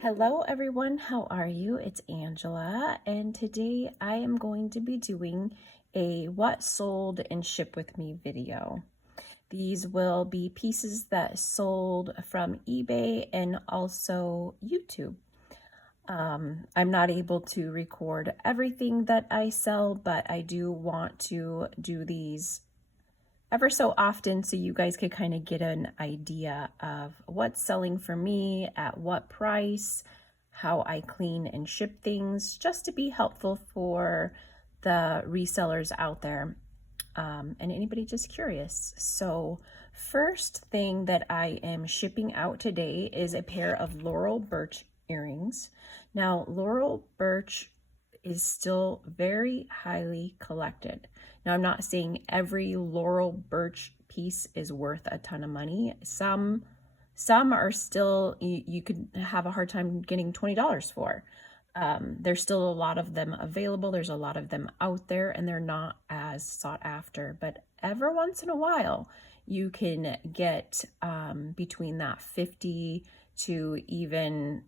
Hello everyone, how are you? It's Angela, and today I am going to be doing a what sold and ship with me video. These will be pieces that sold from eBay and also YouTube. I'm not able to record everything that I sell, but I do want to do these ever so often so you guys could kind of get an idea of what's selling for me, at what price, how I clean and ship things, just to be helpful for the resellers out there and anybody just curious. So first thing that I am shipping out today is a pair of Laurel Birch earrings. Now, Laurel Birch is still very highly collected. Now, I'm not saying every Laurel Birch piece is worth a ton of money. Some are still, you could have a hard time getting $20 for. There's still a lot of them available. There's a lot of them out there and they're not as sought after, but every once in a while you can get between that 50 to even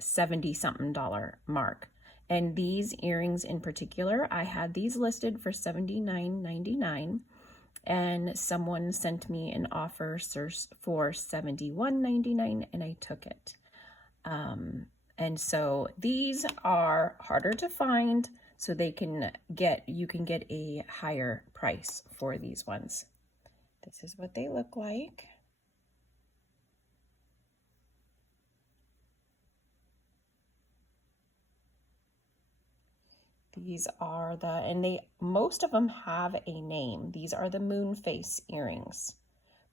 70 something dollar mark. And these earrings in particular, I had these listed for $79.99 and someone sent me an offer for $71.99 and I took it. And so these are harder to find, so you can get a higher price for these ones. This is what they look like. These are most of them have a name. These are the moon face earrings.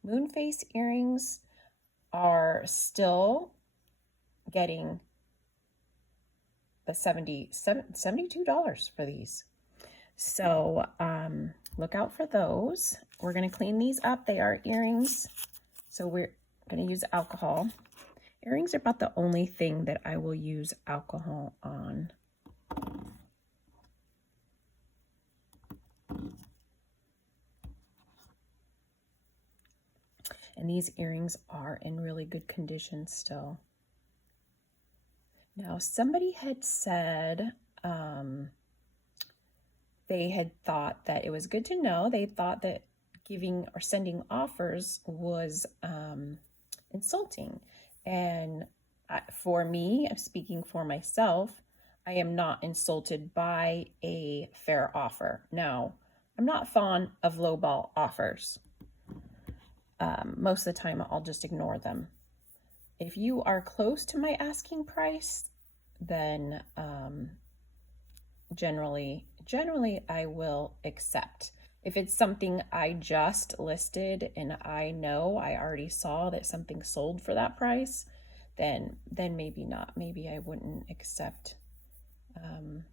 Moon face earrings are still getting the $72 for these. So look out for those. We're going to clean these up. They are earrings, so we're going to use alcohol. Earrings are about the only thing that I will use alcohol on. And these earrings are in really good condition still. Now, somebody had said they had thought that it was good to know. They thought that giving or sending offers was insulting. And for me, I'm speaking for myself, I am not insulted by a fair offer. Now, I'm not fond of lowball offers. Most of the time, I'll just ignore them. If you are close to my asking price, then generally I will accept. If it's something I just listed and I know I already saw that something sold for that price, then maybe not. Maybe I wouldn't accept, an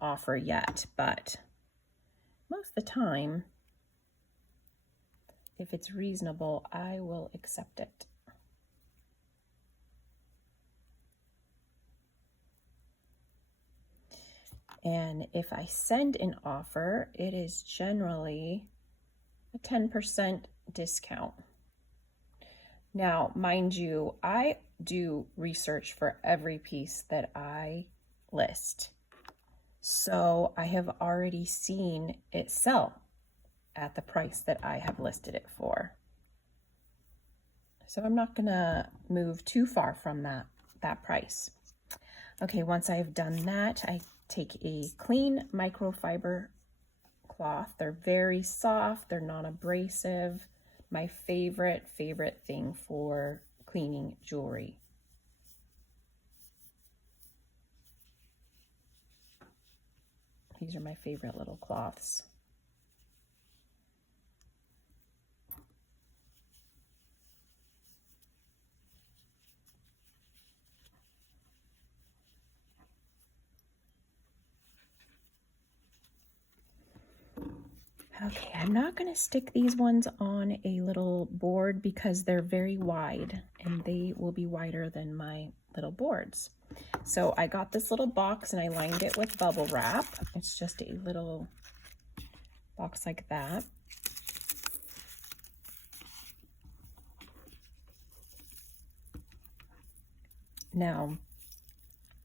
offer yet. But most of the time, if it's reasonable, I will accept it. And if I send an offer, it is generally a 10% discount. Now, mind you, I do research for every piece that I list. So I have already seen it sell at the price that I have listed it for. So I'm not gonna move too far from that price. Okay, once I have done that, I take a clean microfiber cloth. They're very soft, they're non-abrasive. My favorite thing for cleaning jewelry. These are my favorite little cloths. Okay, I'm not going to stick these ones on a little board because they're very wide and they will be wider than my little boards. So I got this little box and I lined it with bubble wrap. It's just a little box like that. Now,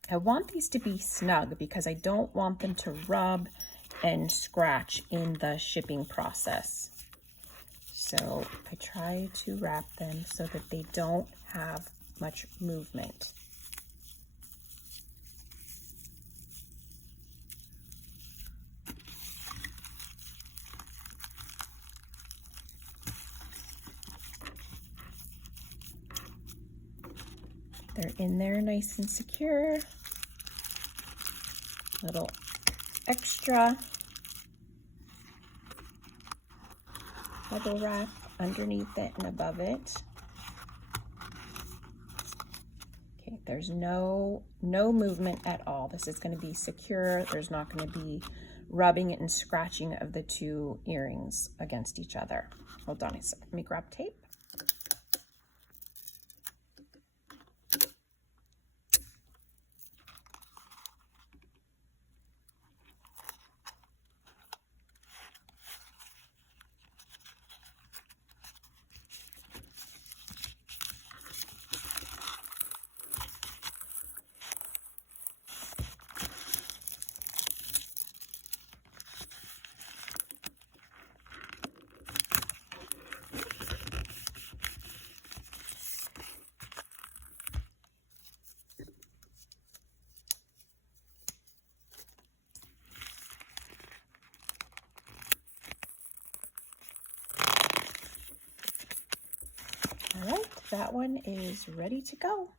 I want these to be snug because I don't want them to rub and scratch in the shipping process. So I try to wrap them so that they don't have much movement. They're in there nice and secure. Little extra bubble wrap underneath it and above it. Okay, there's no movement at all. This is going to be secure. There's not going to be rubbing and scratching of the two earrings against each other. Hold on a sec. Let me grab tape. All right, that one is ready to go.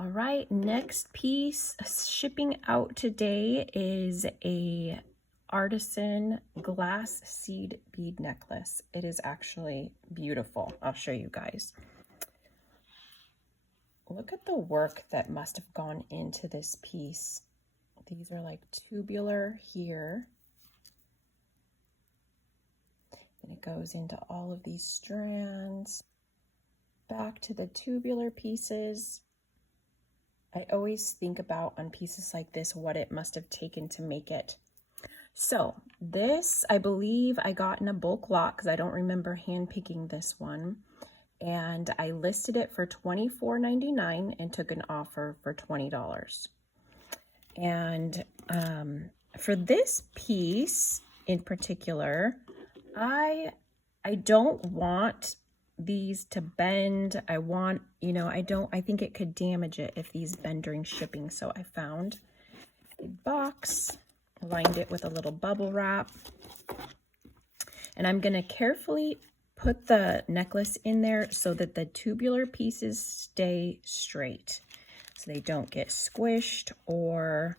All right, next piece shipping out today is a artisan glass seed bead necklace. It is actually beautiful. I'll show you guys. Look at the work that must have gone into this piece. These are like tubular here. And it goes into all of these strands, back to the tubular pieces. I always think about on pieces like this what it must have taken to make it. So this, I believe I got in a bulk lot because I don't remember hand picking this one. And I listed it for $24.99 and took an offer for $20. And for this piece in particular, I don't want these to bend. I want, I think it could damage it if these bend during shipping. So I found a box, lined it with a little bubble wrap, and I'm going to carefully put the necklace in there so that the tubular pieces stay straight, so they don't get squished or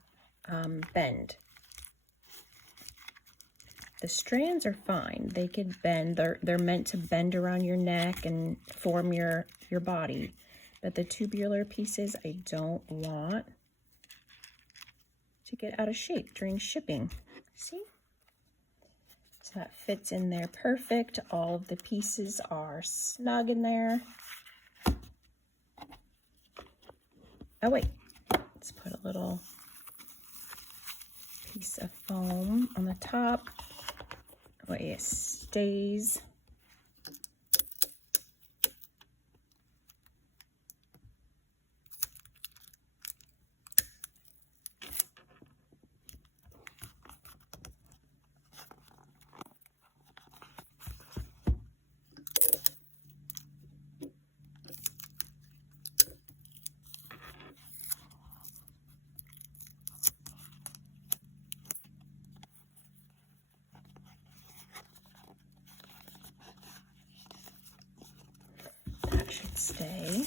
bend. The strands are fine. They could bend. They're meant to bend around your neck and form your body. But the tubular pieces I don't want to get out of shape during shipping. See? So that fits in there perfect. All of the pieces are snug in there. Oh wait, let's put a little piece of foam on the top. Way it stays. Should stay.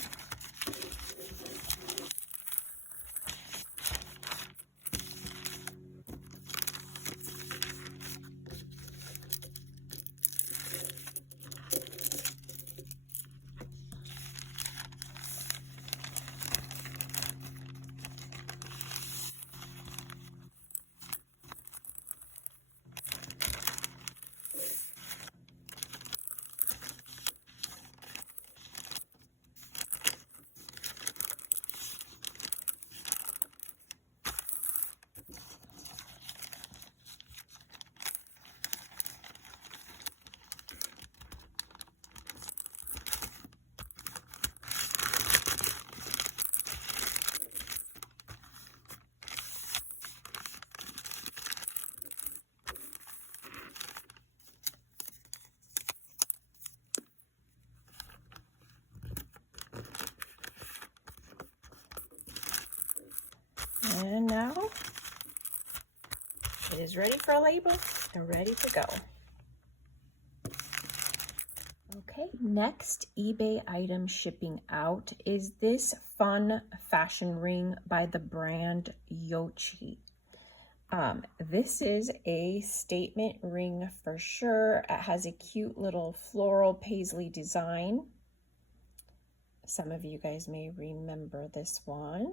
And now it is ready for a label and ready to go. Okay, next eBay item shipping out is this fun fashion ring by the brand Chit. This is a statement ring for sure. It has a cute little floral paisley design. Some of you guys may remember this one.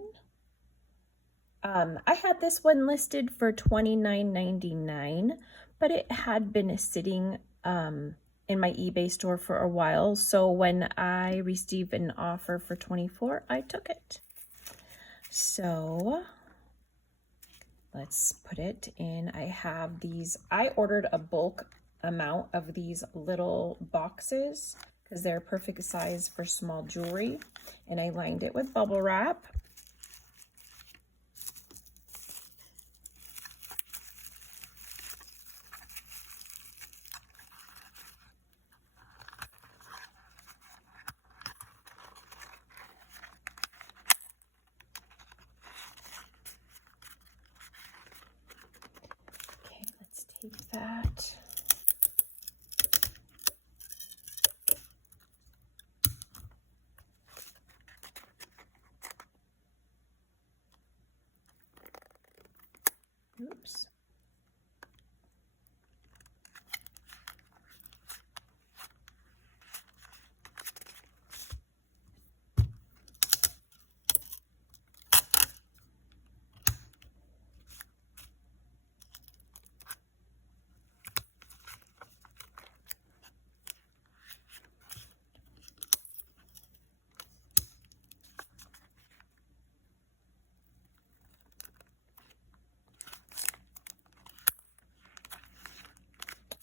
I had this one listed for $29.99, but it had been sitting in my eBay store for a while. So when I received an offer for $24, I took it. So let's put it in. I have these. I ordered a bulk amount of these little boxes because they're perfect size for small jewelry. And I lined it with bubble wrap. Okay, let's take that. Oops.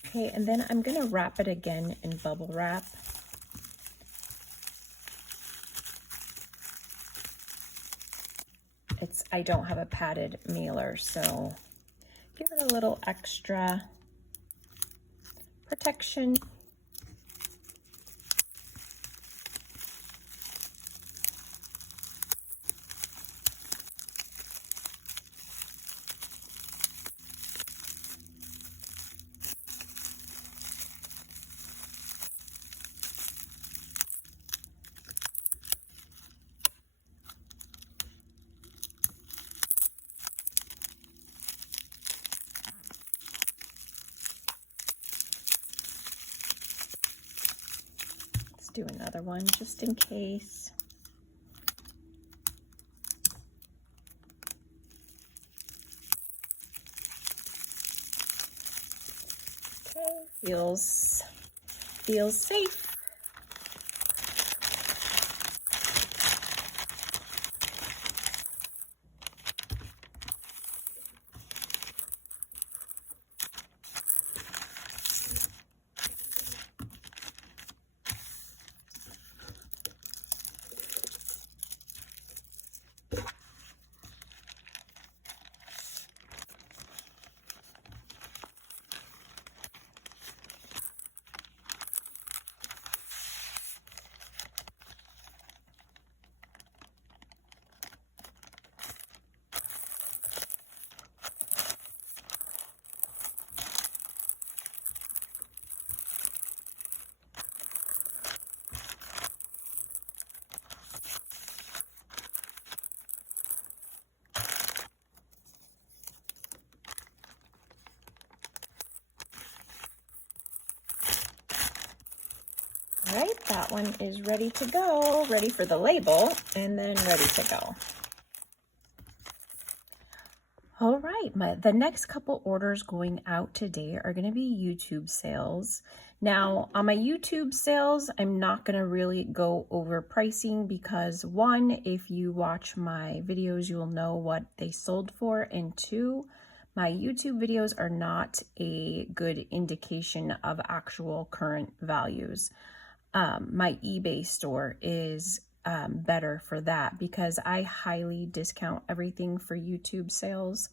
Okay, and then I'm gonna wrap it again in bubble wrap. I don't have a padded mailer, so give it a little extra protection. Do another one just in case. Okay, feels safe. All right, that one is ready to go, ready for the label, and then ready to go. All right, the next couple orders going out today are gonna be YouTube sales. Now, on my YouTube sales, I'm not gonna really go over pricing because one, if you watch my videos, you'll know what they sold for, and two, my YouTube videos are not a good indication of actual current values. My eBay store is better for that because I highly discount everything for YouTube sales.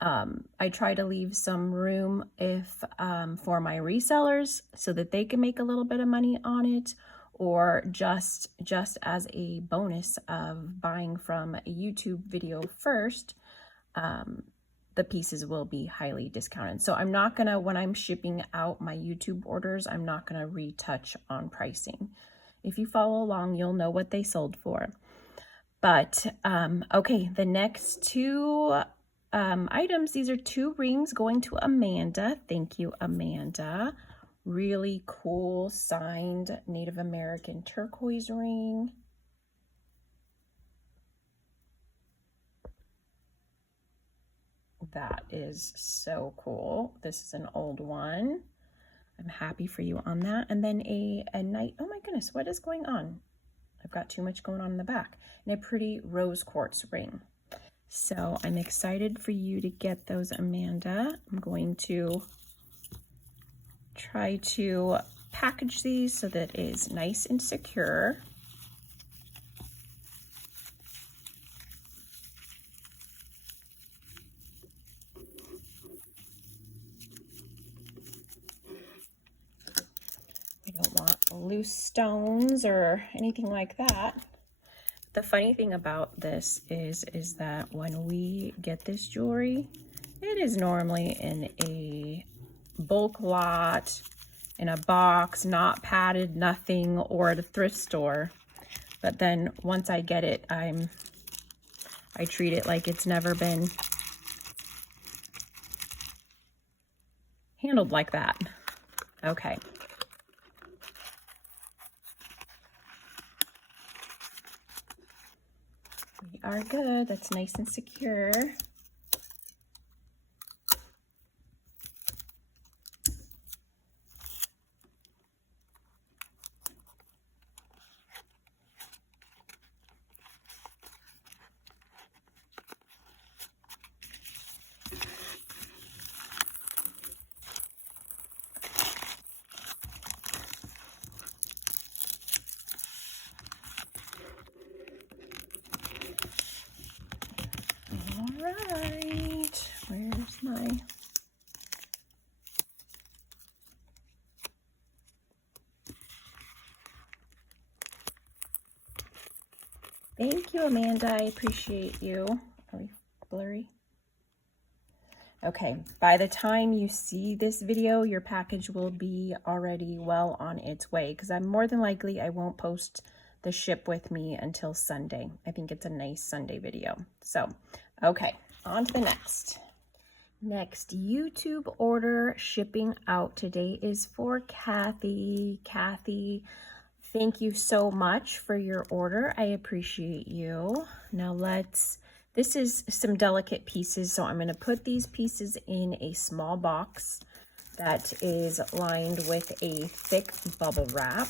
I try to leave some room for my resellers so that they can make a little bit of money on it, or just as a bonus of buying from a YouTube video first. the pieces will be highly discounted. So I'm not gonna, when I'm shipping out my YouTube orders, I'm not gonna retouch on pricing. If you follow along, you'll know what they sold for. But okay, the next two items, these are 2 rings going to Amanda. Thank you, Amanda. Really cool signed Native American turquoise ring. That is so cool. This is an old one. I'm happy for you on that. And then a night, oh my goodness, what is going on? I've got too much going on in the back. And a pretty rose quartz ring. So I'm excited for you to get those, Amanda. I'm going to try to package these so that it is nice and secure. We don't want loose stones or anything like that. The funny thing about this is that when we get this jewelry, it is normally in a bulk lot, in a box, not padded, nothing, or at a thrift store. But then once I get it, I treat it like it's never been handled like that. Okay. We are good. That's nice and secure. All right, where's my... Thank you, Amanda. I appreciate you. Are we blurry? Okay, by the time you see this video, your package will be already well on its way, because I'm more than likely I won't post the ship with me until Sunday. I think it's a nice Sunday video. So, okay, on to the next. Next YouTube order shipping out today is for Kathy. Kathy, thank you so much for your order. I appreciate you. Now this is some delicate pieces, so I'm going to put these pieces in a small box that is lined with a thick bubble wrap.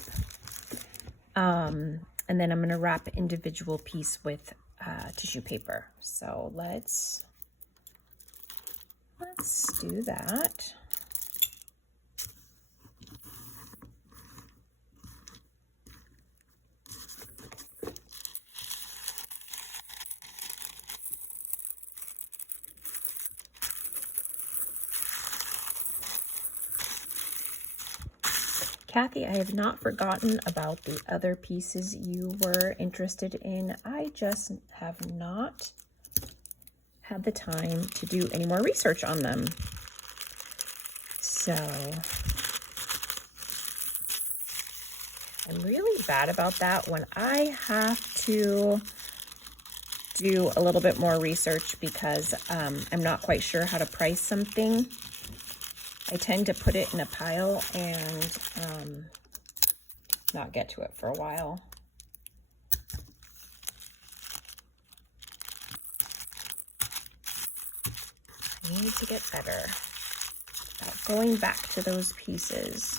And then I'm going to wrap individual piece with tissue paper. So let's do that. Kathy, I have not forgotten about the other pieces you were interested in. I just have not had the time to do any more research on them. So I'm really bad about that when I have to do a little bit more research because I'm not quite sure how to price something. I tend to put it in a pile and not get to it for a while. I need to get better about going back to those pieces.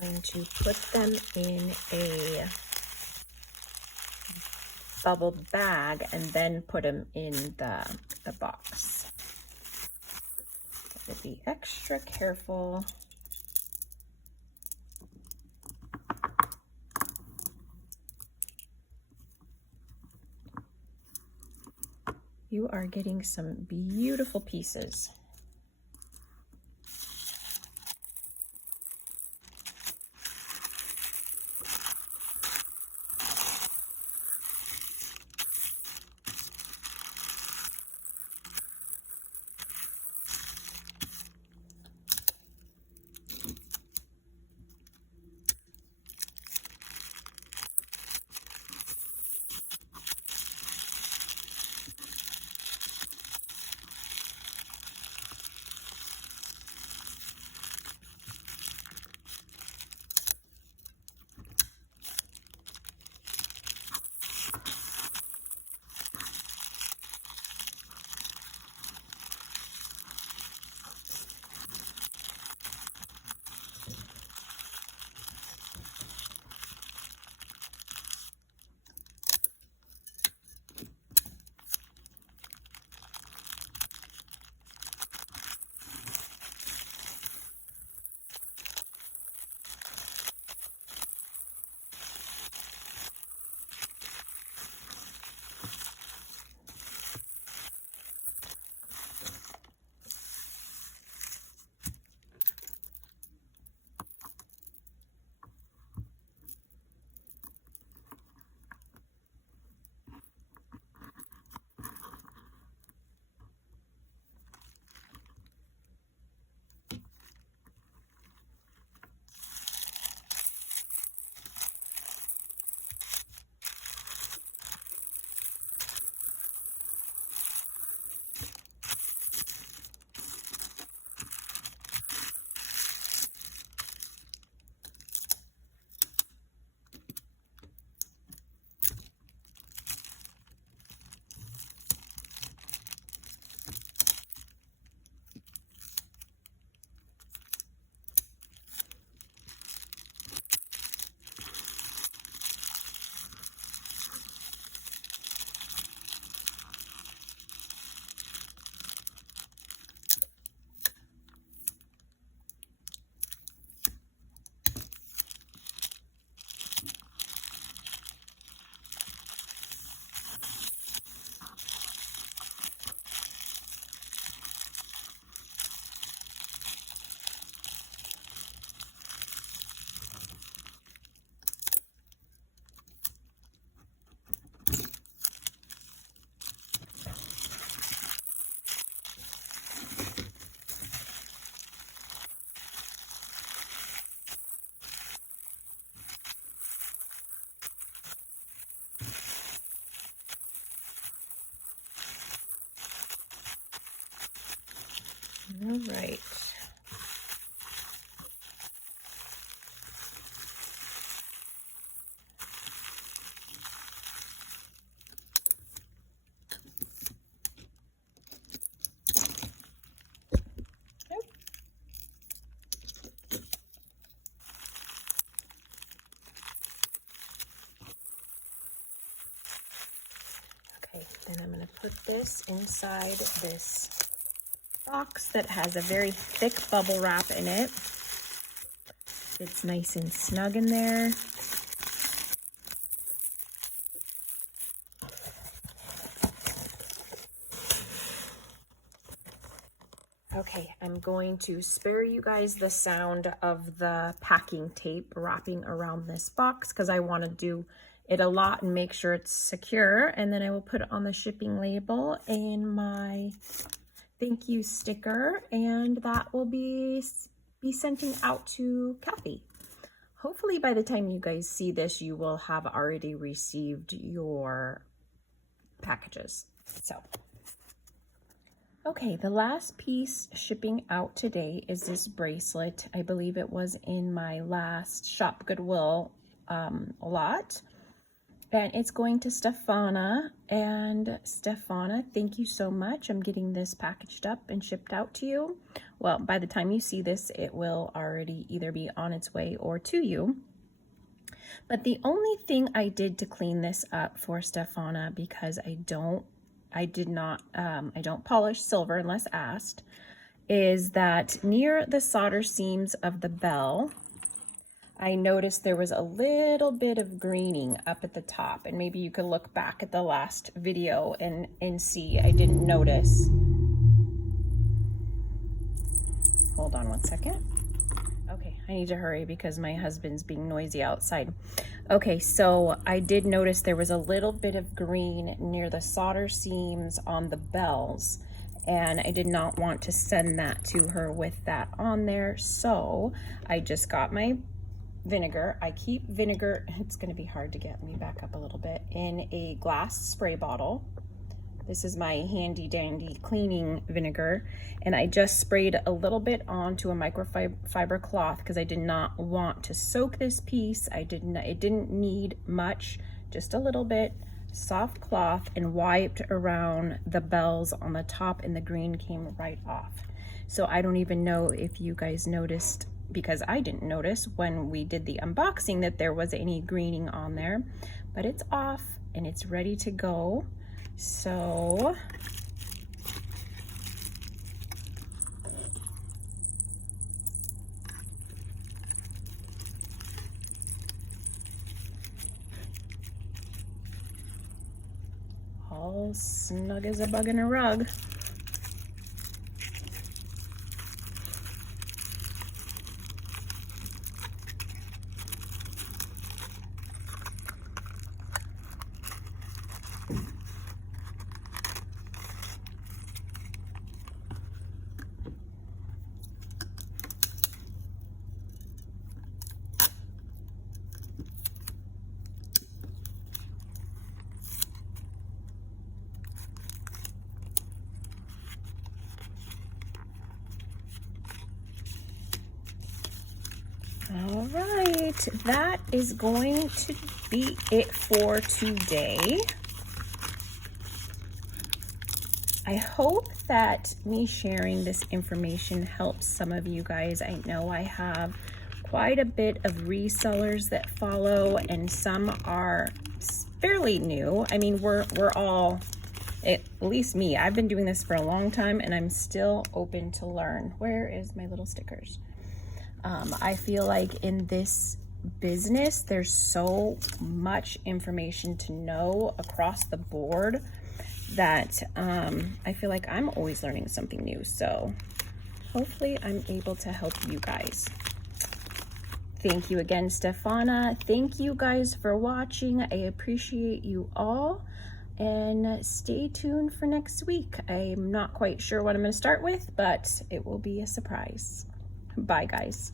Going to put them in a bubble bag and then put them in the box. Gotta be extra careful. You are getting some beautiful pieces. All right. Okay, then I'm going to put this inside this box that has a very thick bubble wrap in it. It's nice and snug in there. Okay, I'm going to spare you guys the sound of the packing tape wrapping around this box because I want to do it a lot and make sure it's secure, and then I will put it on the shipping label and my thank you sticker, and that will be sent out to Kathy. Hopefully by the time you guys see this, you will have already received your packages. So, okay, the last piece shipping out today is this bracelet. I believe it was in my last Shop Goodwill lot. And it's going to Stefana. And Stefana, thank you so much. I'm getting this packaged up and shipped out to you. Well, by the time you see this, it will already either be on its way or to you. But the only thing I did to clean this up for Stefana, because I don't polish silver unless asked, is that near the solder seams of the bell, I noticed there was a little bit of greening up at the top, and maybe you could look back at the last video and see I didn't notice. Hold on one second. Okay, I need to hurry because my husband's being noisy outside. Okay, so I did notice there was a little bit of green near the solder seams on the bells, and I did not want to send that to her with that on there, so I just got my vinegar. I keep vinegar, it's going to be hard to get me back up a little bit, in a glass spray bottle. This is my handy dandy cleaning vinegar, and I just sprayed a little bit onto a microfiber cloth because I did not want to soak this piece. It didn't need much, just a little bit, soft cloth, and wiped around the bells on the top, and the green came right off. So I don't even know if you guys noticed, because I didn't notice when we did the unboxing that there was any greening on there, but it's off and it's ready to go. So all snug as a bug in a rug. All right, that is going to be it for today. I hope that me sharing this information helps some of you guys. I know I have quite a bit of resellers that follow, and some are fairly new. I mean, we're all, at least me, I've been doing this for a long time, and I'm still open to learn. Where is my little stickers? I feel like in this business, there's so much information to know across the board that I feel like I'm always learning something new. So hopefully I'm able to help you guys. Thank you again, Stefana. Thank you guys for watching. I appreciate you all. And stay tuned for next week. I'm not quite sure what I'm going to start with, but it will be a surprise. Bye, guys.